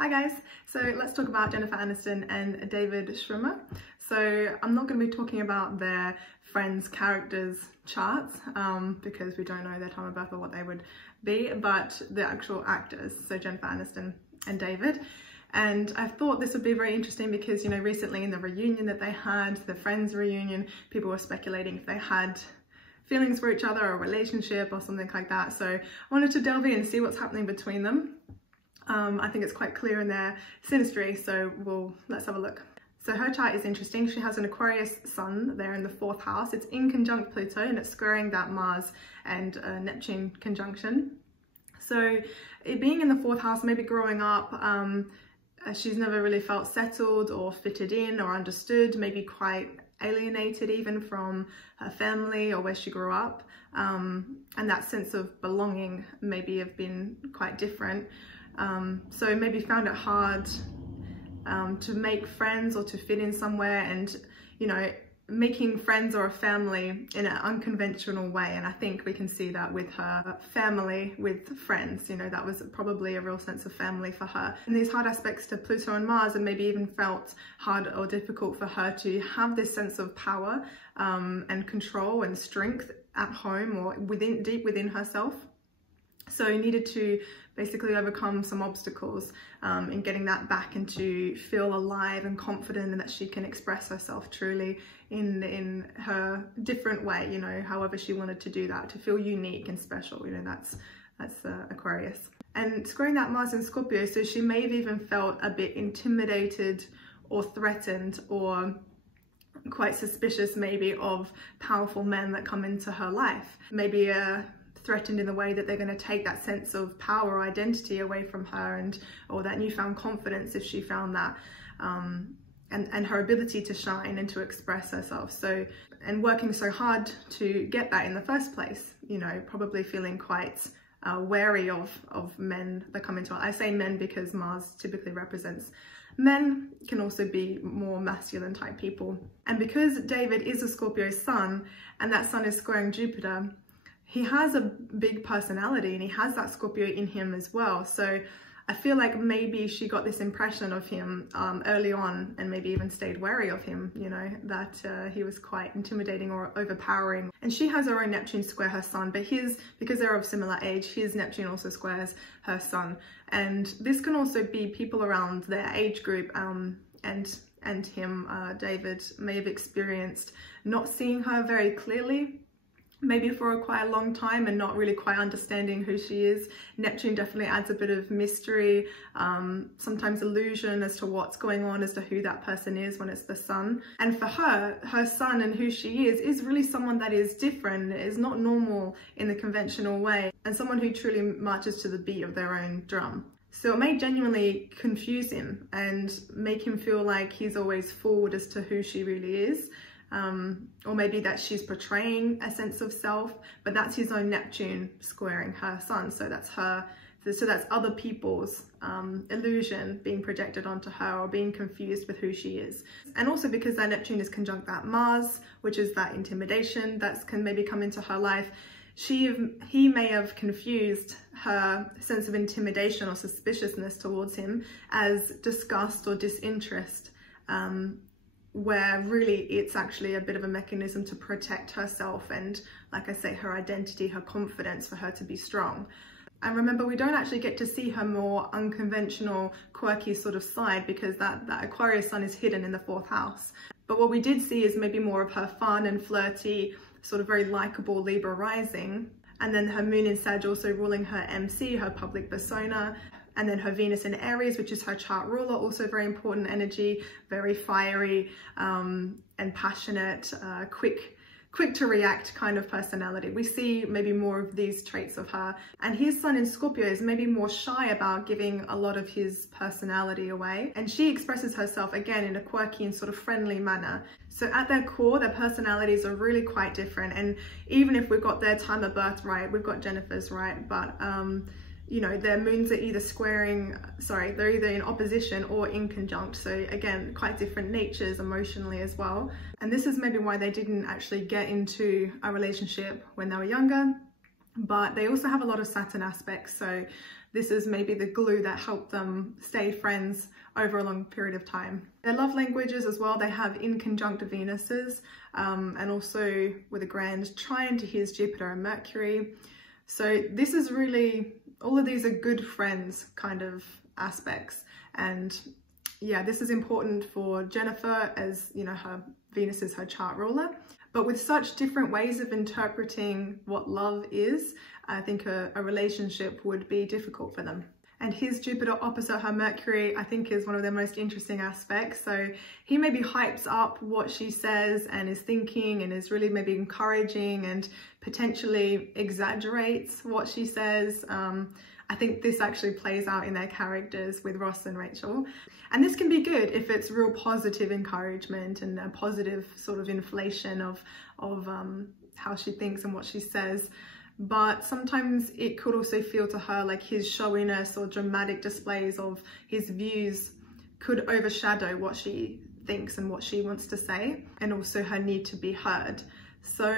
Hi guys, so let's talk about Jennifer Aniston and David Schwimmer. So I'm not going to be talking about their friends' characters' charts because we don't know their time of birth or what they would be, but the actual actors, so Jennifer Aniston and David. And I thought this would be very interesting because, you know, recently in the reunion that they had, the Friends reunion, people were speculating if they had feelings for each other or a relationship or something like that. So I wanted to delve in and see what's happening between them. I think it's quite clear in their synastry, so let's have a look. So her chart is interesting. She has an Aquarius sun there in the 4th house. It's in conjunct Pluto and it's squaring that Mars and Neptune conjunction. So it being in the 4th house, maybe growing up, she's never really felt settled or fitted in or understood, maybe quite alienated even from her family or where she grew up. And that sense of belonging maybe have been quite different. So maybe found it hard to make friends or to fit in somewhere, and, you know, making friends or a family in an unconventional way. And I think we can see that with her family, with friends, you know, that was probably a real sense of family for her. And these hard aspects to Pluto and Mars, and maybe even felt hard or difficult for her to have this sense of power and control and strength at home or deep within herself. So needed to basically overcome some obstacles in getting that back and to feel alive and confident and that she can express herself truly in her different way, you know, however she wanted to do that, to feel unique and special, you know, that's Aquarius. And squaring that Mars in Scorpio, so she may have even felt a bit intimidated or threatened or quite suspicious maybe of powerful men that come into her life. Maybe threatened in the way that they're going to take that sense of power or identity away from her, or that newfound confidence if she found that, and her ability to shine and to express herself. So, and working so hard to get that in the first place, you know, probably feeling quite wary of men that come into it. I say men because Mars typically represents men, can also be more masculine type people. And because David is a Scorpio sun and that sun is squaring Jupiter, he has a big personality and he has that Scorpio in him as well. So I feel like maybe she got this impression of him early on, and maybe even stayed wary of him, you know, that he was quite intimidating or overpowering. And she has her own Neptune square her sun, but because they're of similar age, his Neptune also squares her sun. And this can also be people around their age group, and him, David, may have experienced not seeing her very clearly, maybe for quite a long time, and not really quite understanding who she is. Neptune definitely adds a bit of mystery, sometimes illusion as to what's going on, as to who that person is when it's the sun. And for her, her sun and who she is really someone that is different, is not normal in the conventional way, and someone who truly marches to the beat of their own drum. So it may genuinely confuse him and make him feel like he's always forward as to who she really is. Or maybe that she's portraying a sense of self, but that's his own Neptune squaring her sun. So that's other people's illusion being projected onto her, or being confused with who she is. And also because that Neptune is conjunct that Mars, which is that intimidation that can maybe come into her life, he may have confused her sense of intimidation or suspiciousness towards him as disgust or disinterest, where really it's actually a bit of a mechanism to protect herself and, like I say, her identity, her confidence, for her to be strong. And remember, we don't actually get to see her more unconventional, quirky sort of side, because that Aquarius sun is hidden in the 4th house. But what we did see is maybe more of her fun and flirty, sort of very likable Libra rising. And then her moon in Sag also ruling her MC, her public persona. And then her Venus in Aries, which is her chart ruler, also very important energy, very fiery and passionate, quick to react kind of personality. We see maybe more of these traits of her. And his sun in Scorpio is maybe more shy about giving a lot of his personality away. And she expresses herself again in a quirky and sort of friendly manner. So at their core, their personalities are really quite different. And even if we've got their time of birth right, we've got Jennifer's right, but you know, their moons are either they're either in opposition or in conjunct. So again, quite different natures emotionally as well. And this is maybe why they didn't actually get into a relationship when they were younger, but they also have a lot of Saturn aspects. So this is maybe the glue that helped them stay friends over a long period of time. Their love languages as well, they have in conjunct Venuses, and also with a grand trine to his Jupiter and Mercury. So this is really, all of these are good friends kind of aspects. And yeah, this is important for Jennifer, as you know, her Venus is her chart ruler. But with such different ways of interpreting what love is, I think a relationship would be difficult for them. And his Jupiter opposite her Mercury, I think, is one of their most interesting aspects. So he maybe hypes up what she says and is thinking and is really maybe encouraging and potentially exaggerates what she says. I think this actually plays out in their characters with Ross and Rachel. And this can be good if it's real positive encouragement and a positive sort of inflation of how she thinks and what she says. But sometimes it could also feel to her like his showiness or dramatic displays of his views could overshadow what she thinks and what she wants to say, and also her need to be heard. So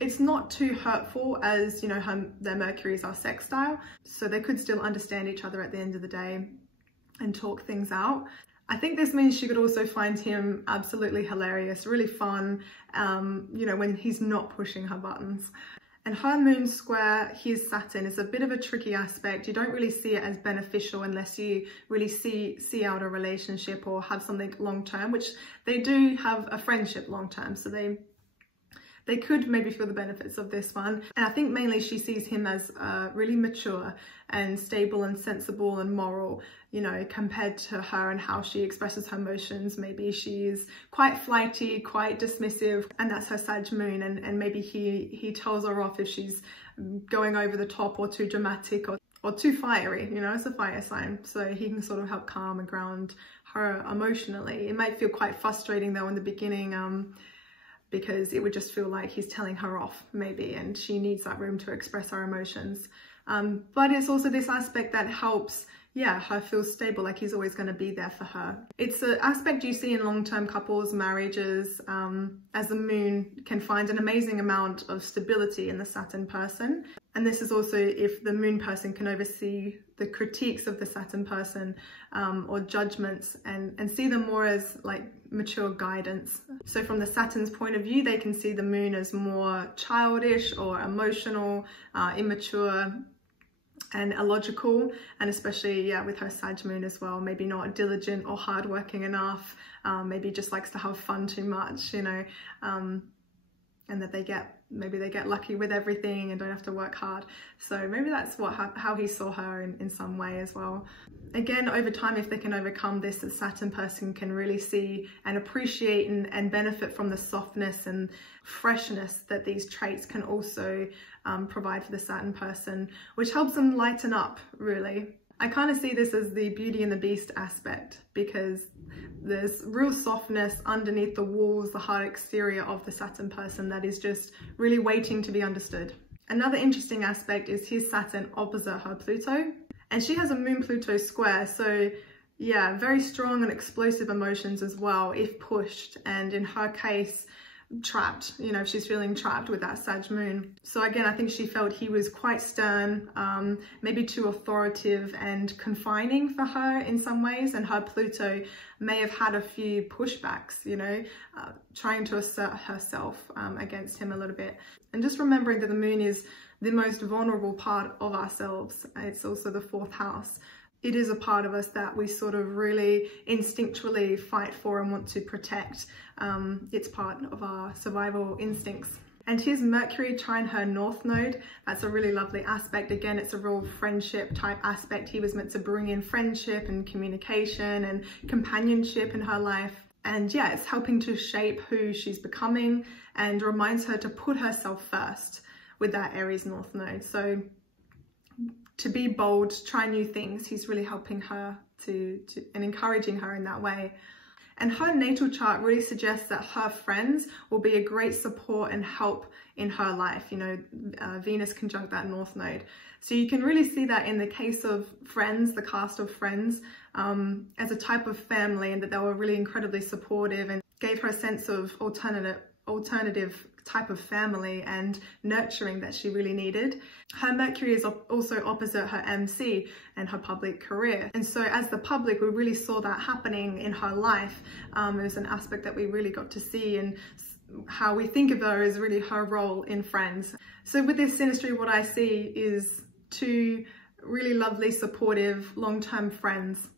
it's not too hurtful, as you know, their Mercuries are sextile, so they could still understand each other at the end of the day and talk things out. I think this means she could also find him absolutely hilarious, really fun, you know, when he's not pushing her buttons. And her moon square his Saturn is a bit of a tricky aspect. You don't really see it as beneficial unless you really see out a relationship or have something long term, which they do have a friendship long term, so they could maybe feel the benefits of this one. And I think mainly she sees him as really mature and stable and sensible and moral, you know, compared to her and how she expresses her emotions. Maybe she's quite flighty, quite dismissive, and that's her Sag moon, and maybe he tells her off if she's going over the top or too dramatic or too fiery. You know, it's a fire sign, so he can sort of help calm and ground her emotionally. It might feel quite frustrating though in the beginning, because it would just feel like he's telling her off maybe, and she needs that room to express her emotions. But it's also this aspect that helps, yeah, her feel stable, like he's always going to be there for her. It's an aspect you see in long-term couples, marriages, as the moon can find an amazing amount of stability in the Saturn person. And this is also if the moon person can oversee the critiques of the Saturn person, or judgments, and see them more as like mature guidance. So from the Saturn's point of view, they can see the moon as more childish or emotional, immature and illogical, and especially, yeah, with her Sag moon as well, maybe not diligent or hardworking enough, maybe just likes to have fun too much, you know, and that maybe they get lucky with everything and don't have to work hard. So maybe that's how he saw her in some way as well. Again, over time, if they can overcome this, the Saturn person can really see and appreciate and benefit from the softness and freshness that these traits can also provide for the Saturn person, which helps them lighten up, really. I kind of see this as the Beauty and the Beast aspect, because there's real softness underneath the walls, the hard exterior of the Saturn person that is just really waiting to be understood. Another interesting aspect is his Saturn opposite her Pluto, and she has a Moon Pluto square, so yeah, very strong and explosive emotions as well if pushed, and in her case, trapped, you know, she's feeling trapped with that Sag moon. So again, I think she felt he was quite stern, maybe too authoritative and confining for her in some ways, and her Pluto may have had a few pushbacks, you know, trying to assert herself against him a little bit. And just remembering that the moon is the most vulnerable part of ourselves. It's also the 4th house. It is a part of us that we sort of really instinctually fight for and want to protect. It's part of our survival instincts. And his Mercury trine her North Node, that's a really lovely aspect. Again, it's a real friendship type aspect. He was meant to bring in friendship and communication and companionship in her life. And yeah, it's helping to shape who she's becoming and reminds her to put herself first with that Aries North Node. So to be bold, try new things. He's really helping her and encouraging her in that way. And her natal chart really suggests that her friends will be a great support and help in her life. You know, Venus conjunct that North Node. So you can really see that in the case of Friends, the cast of Friends, as a type of family, and that they were really incredibly supportive and gave her a sense of alternative type of family and nurturing that she really needed. Her Mercury is also opposite her MC and her public career. And so as the public, we really saw that happening in her life. It was an aspect that we really got to see, and how we think of her is really her role in Friends. So with this synastry, what I see is two really lovely, supportive, long-term friends.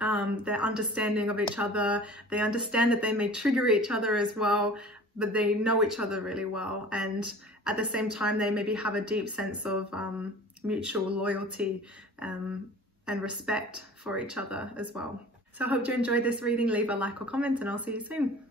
They're understanding of each other. They understand that they may trigger each other as well, but they know each other really well. And at the same time, they maybe have a deep sense of mutual loyalty and respect for each other as well. So I hope you enjoyed this reading. Leave a like or comment, and I'll see you soon.